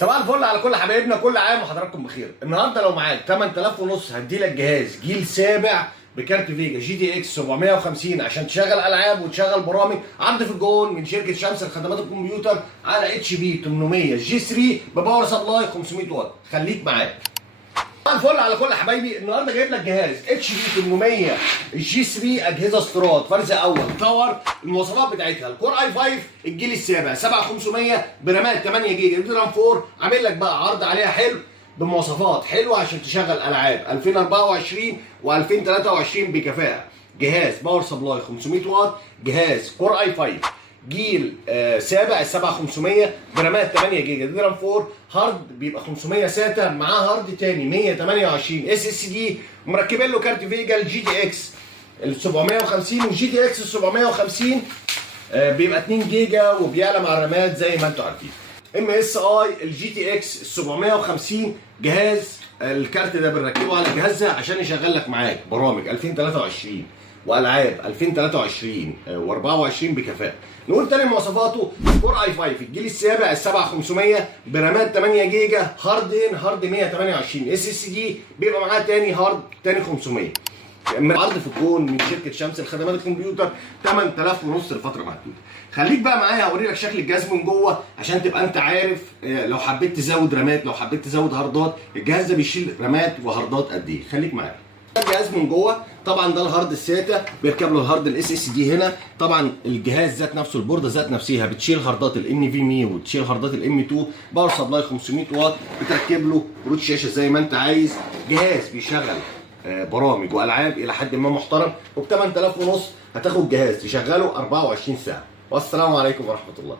صباح الفل على كل حبايبنا، كل عام وحضراتكم بخير. النهارده لو معاك 8000 ونص هدي لك جهاز جيل سابع بكارت فيجا جي تي اكس 750 عشان تشغل العاب وتشغل برامج. عرض في الجون من شركه شمس لخدمات الكمبيوتر على اتش بي 800 جي 3 بباور سبلاي 500 واط. خليك معاك. صباح الفل على كل حبايبي. النهارده جايب لك جهاز اتش بي 800 جي 3 اجهزه استيراد فرز اول باور. المواصفات بتاعتها الكور اي 5 الجيل السابع 7500 برامات 8 جيجا دي رام 4. عامل لك بقى عرض عليها حلو بمواصفات حلوه عشان تشغل العاب 2024 و2023 بكفاءه. جهاز باور سبلاي 500 واط، جهاز كور اي 5 جيل سابع 7500 برامات 8 جيجا دي رام 4. هارد بيبقى 500 ساتا، معاه هارد تاني 128 اس اس دي. مركبين له كارت فيجا الجي تي اكس ال 750 والجي تي اكس ال 750 بيبقى 2 جيجا وبيعلى مع الرامات زي ما انتم عارفين. ام اس اي الجي تي اكس ال 750 جهاز الكارت ده بنركبه على الجهاز ده عشان يشغل لك معاك برامج 2023 والعاب 2023 و24 بكفاءه. نقول تاني مواصفاته: كور اي 5 الجيل السابع ال 7500 برامات 8 جيجا، هارد 128 اس اس دي، بيبقى معاه تاني هارد تاني 500. عرض في الكون من شركه شمس لخدمات الكمبيوتر 8000 ونص لفتره محدوده. خليك بقى معايا اوري لك شكل الجهاز من جوه عشان تبقى انت عارف لو حبيت تزود رامات، لو حبيت تزود هاردات، الجهاز ده بيشيل رامات وهاردات قد ايه. خليك معايا. الجهاز من جوه طبعا ده الهارد الساتا، بيركب له الهارد الاس اس دي هنا. طبعا الجهاز ذات نفسه البورده ذات نفسها بتشيل هاردات الان في مي وتشيل هاردات الام 2. باور سبلاي 500 واط، بتركب له كروت شاشه زي ما انت عايز. جهاز بيشغل برامج والعاب الى حد ما محترم، وب 8000 ونص هتاخد جهاز تشغله 24 ساعه. والسلام عليكم ورحمه الله.